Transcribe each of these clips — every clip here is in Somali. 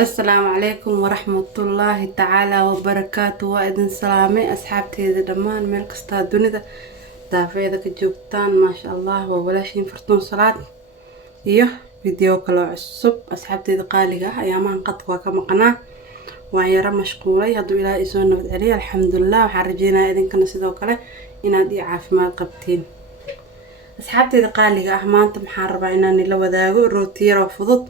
السلام عليكم ورحمة الله تعالى وبركاته. وإذن سلامي أصحابتي دمان ملك كستا دونيدا دافيدا كجوبتان ما شاء الله وبلاشين فرتون صلاة فيديو كلو عصب أصحابتي قالقة أيامان قد كما قناة وعيرا مشغولي هدو إلى إسوان نبت علي الحمد لله وحرجينا إذن كنا سيدو كله إنا دي عافمات قبتين أصحابتي قالقة أحمانت محاربة إناني لو داقو روتيرا وفضط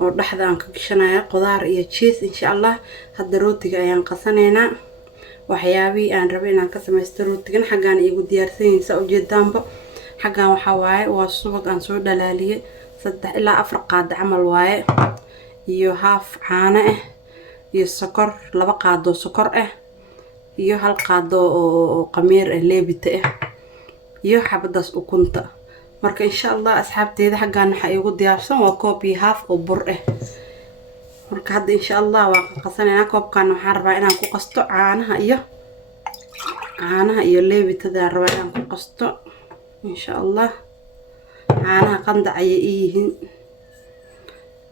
oo dhaxda aan ka gashanaya qudaar iyo cheese insha Allah. hadda rootiga ayaan qasanayna waxyaabii aan rabay inaan ka sameesto rootigan xagaan igu diyaarsanaysa u jeedaanba xagaan waxa waaye waa subag aan soo dhalaaliyay 3 ilaa 4 qaado camal waaye iyo haaf caano ah iyo sokor 2 qaado sokor ah iyo 1 qaado oo qamiir leebita ah iyo xabadaas ukunta. marka insha Allah asxaabteeda xagaan waxa igu diyaarsan waa koob iyo haaf oo bur ah. marka hadda insha Allah waa qasanayna koobkan waxaan rabaa inaan ku qasto caanaha iyo leebitada rabaa inaan ku qasto insha Allah. caanaha qandac ay yihiin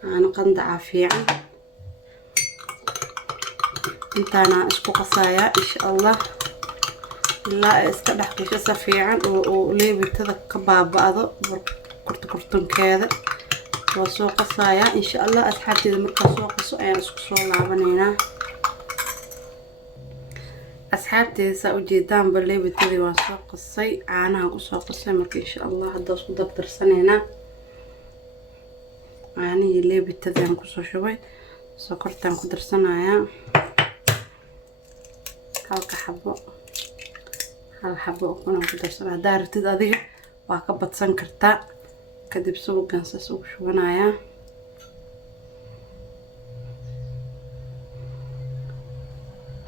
caano qandac fiican intaana isku qasaya insha Allah لا استدح كيش سفيعا وليبتدا كبابادو كرتون كذا وسوق صايا ان شاء الله اسحابتي marka soo qaso ayaan isku soo laabanayna. asxaabteyda sa u jeedaan leebitadii waa soo qasay caanaha ku soo qasay marka insha Allah hadda isku dabtarsanayna caanihi leebitadii aan ku soo shubay sokortaan ku darsanaya halka xabo hal xabo kuna ku darsan hadaa rabtid adiga waa ka badsan kartaa kadib suugan saas ugu shubanaya.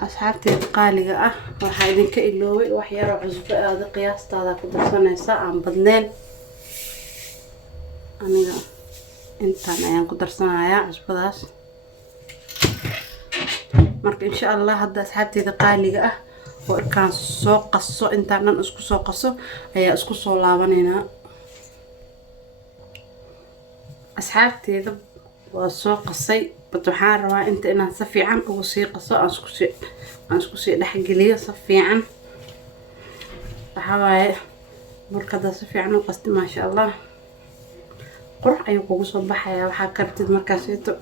asxaabteeda qaaliga ah waxa idinka iloobay wax yar oo cusbo aad qiyaastaada ku darsanaysa aan badneen aniga intaan ayaan ku darsanaya cusbadaas. marka insha Allah hadda asxaabteeda qaaliga ah وكان سوق قصو انت عندنا اسكو سوق قصو هي اسكو سو لابانينا. asxaabtey waa soo qasay waxaan rabaa inta inaan si fiican ugu sii qaso aan isku sii dhaxgeliyo si fiican waxa waaye markada si fiican u qasti ma sha Allah qurux ayuu kugu soo baxaya waxa kartid markaas ito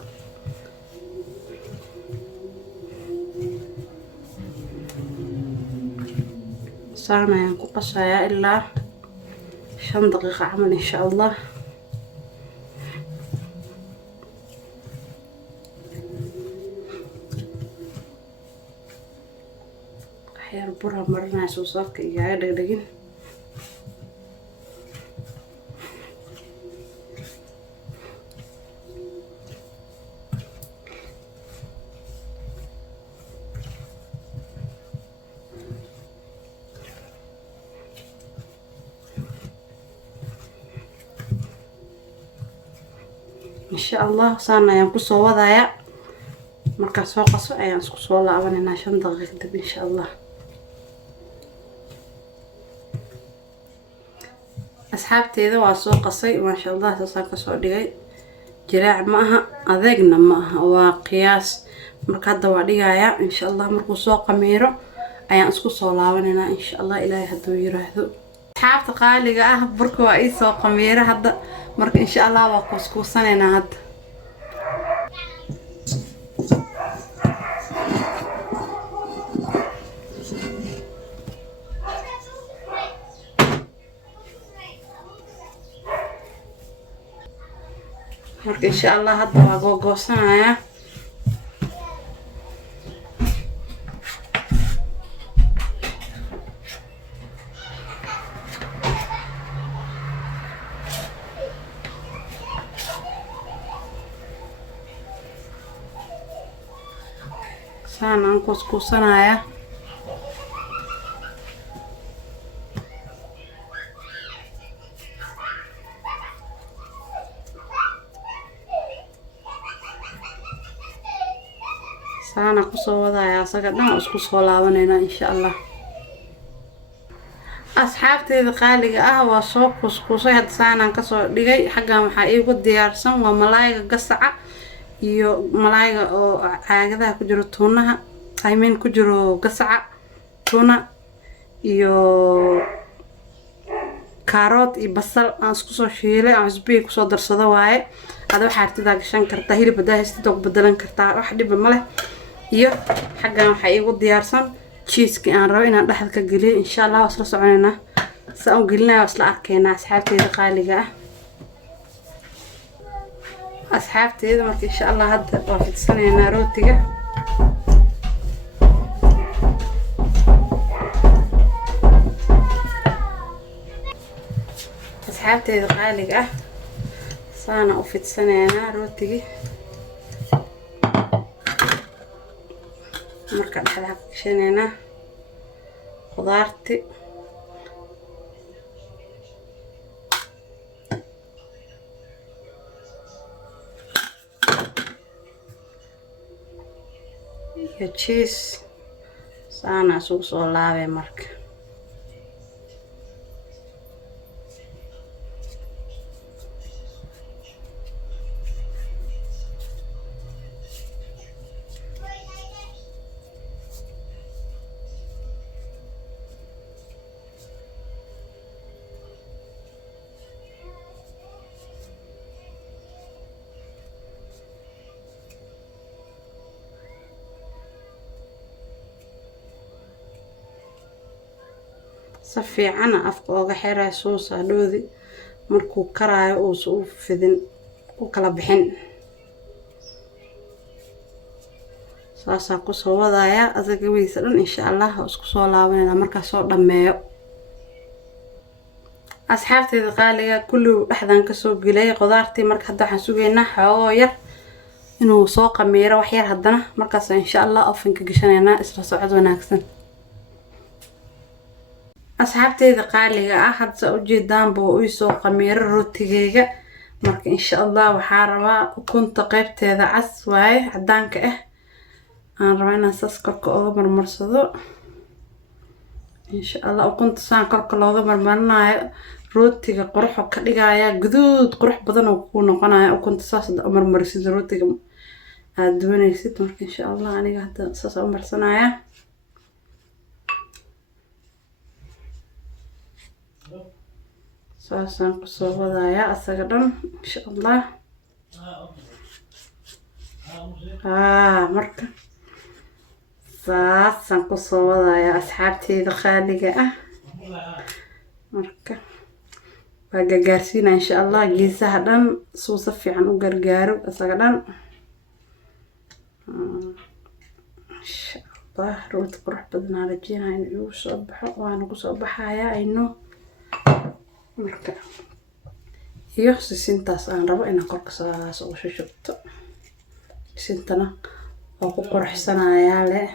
سانا كقصة إلا 5 دقيقة عمل إن شاء الله. أحيانا برا مرنا سوسات كي دقيقين إن شاء الله. صارنا ينقص وضعي مركز سوق قصو أيان سوق والله أبغى 5 دقيقة إن شاء الله. أصحابتي إذا واسوق قصي ما شاء الله تصير قصو دقي جراع معها أذقنا معها وقياس مركز دوادية إن شاء الله مركز سوق ميرو أيان سوق والله أبغى إن شاء الله إلهي هدو يرهدو. أصحابتي قالي بركوا أي سوق ميرو هذا marka insha Allah waa kuskuusanayna hadda. marka insha Allah hadda waa googoosanaya سانا كوسكوسنايا سانا كوسو ودايا asaga dhan isku soo laabanayna insha Allah. asxaabteeda qaaliga ah waa soo kuskusay had saanan ka soo dhigay xagan waxa iigu diyaarsan waa malaayga gasaca iyo malaayga oo caagadaha ku jiro tuunaha ku jiro gasaca tuna iyo karoot iyo basal aan isku soo shiilay aan cusbo ku soo darsado waaye aad waxa artida gashan kartaa hilib hadaa ku bedelan kartaa wax dhib ma leh iyo xagan waxa igu diyaarsan cheese-ki aan rabo inaan dhaxal ka galiyo insha Allah wasla soconeena saan gelinayo wasla arkeena asxaabteeda qaaliga ah asxaabteeda marka insha Allah hadda waa fidsaneena rootiga asxaabteeda qaaliga ah saana u fidsaneena rootiga marka dhaxal ka gashaneena qudaarti iyo cheese saana soo laabay marka safiicana afka ooga xiray soosa dhoodi markuu karaayo oo soo fidin u kala bixin saasa ku soo wadaya asaga wiisa dhan insha Allah isku soo laabanayna marka soo dhameeyo asxaabteeda qaaliga kullu dhaxdan ka soo galay qudaartii marka hadda waxaan sugeynaa xawoo yar inuu soo qameero wax yar hadana markaas insha Allah ofanka gashanayna isla socod wanaagsan asxaabteeda qaaliga ah hadda u jeedaan buu u soo qameero rootigeyga marka insha Allah waxa rabaa ukunta qaybteeda cas waaye cadaanka ah aan rabaa inaan saas korka uga marmarsado insha Allah ukunta saan korka looga marmarinayo rootiga quruxo ka dhigaya guduud qurux badan oo ku noqonaya ukunta saas u marmarsid rootiga aad doonaysid marka insha Allah aniga hadda saas u marsanaya saasan ku soo wadaya asaga dhan insha Allah marka saasan ku soo wadaya asxaabteeda qaaliga ah marka waa gaarsiina insha Allah geesaha dhan soo fiican u gargaaro asaga dhan insha Allah rooti qurux badan aan rajeynayo inuu soo baxo waan ku soo baxaya ayno marka iyo sisintaas aan rabo inaan korka saas ugu shubto sisintana oo ku quruxsanaya leh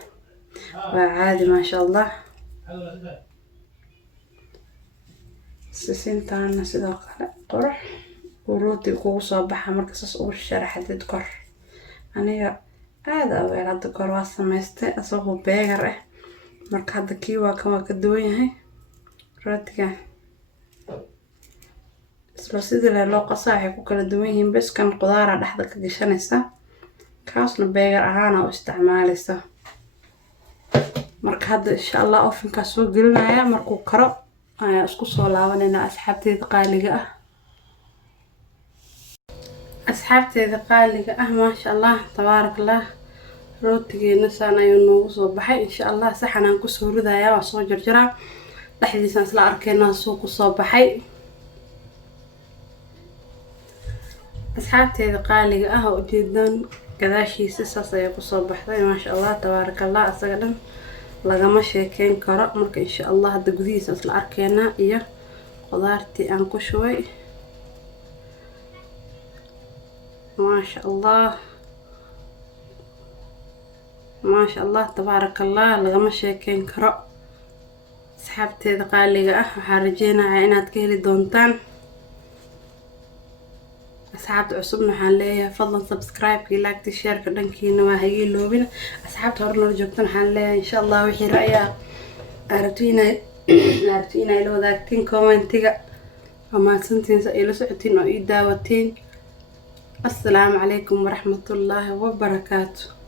waa caadi ma sha Allah sisintana sidoo kale qurux rooti ku soo baxa marka saas ugu sharaxdid kor aniga aad awaalada kor waa sameystay asagoo beegar ah marka hadda kii waa ka duwan yahay rootiga isla sidii loo qasaa waxay ku kala duwan yihiin bas kan qudaara dhaxda ka gashanaysa kaasna beegar ahaan oo isticmaalaysa marka hadda insha Allah ofanka soo gelinaya markuu karo ayaa isku soo laabanayna asxaabteeda qaaliga ah asxaabteeda qaaliga ah ma sha Allah tabarakallah rootigeena saan ayuu noogu soo baxay insha Allah saxan aan ku soo ridaya waa soo jarjaraa dhaxdiisa isla arkayna soo ku soo baxay asxaabteeda qaaliga ah oo jeedaan gadaashiisa saas ayaa ku soo baxday ma sha Allah tabarakallah asaga dhan lagama sheekeyn karo marka insha Allah hadda gudihiisa isla arkayna iyo qudaartii aan ku shubay ma sha Allah ما شاء الله تبارك الله لغما شيكين كرو asxaabteeda qaaliga ah waxaan rajeynayaa inaad ka heli doontaan asxaabta cusubna waxaan leeyahay fadlan subscribe iyo like share ka dhankiina waa hayi loobina asxaabta hore noo joogtan waxaan leeyahay insha Allah wixii ra'aya aragtiina ila wadaagtiin commentiga ama santiisa ila socotiin oo ii daawatiin السلام عليكم ورحمة الله وبركاته.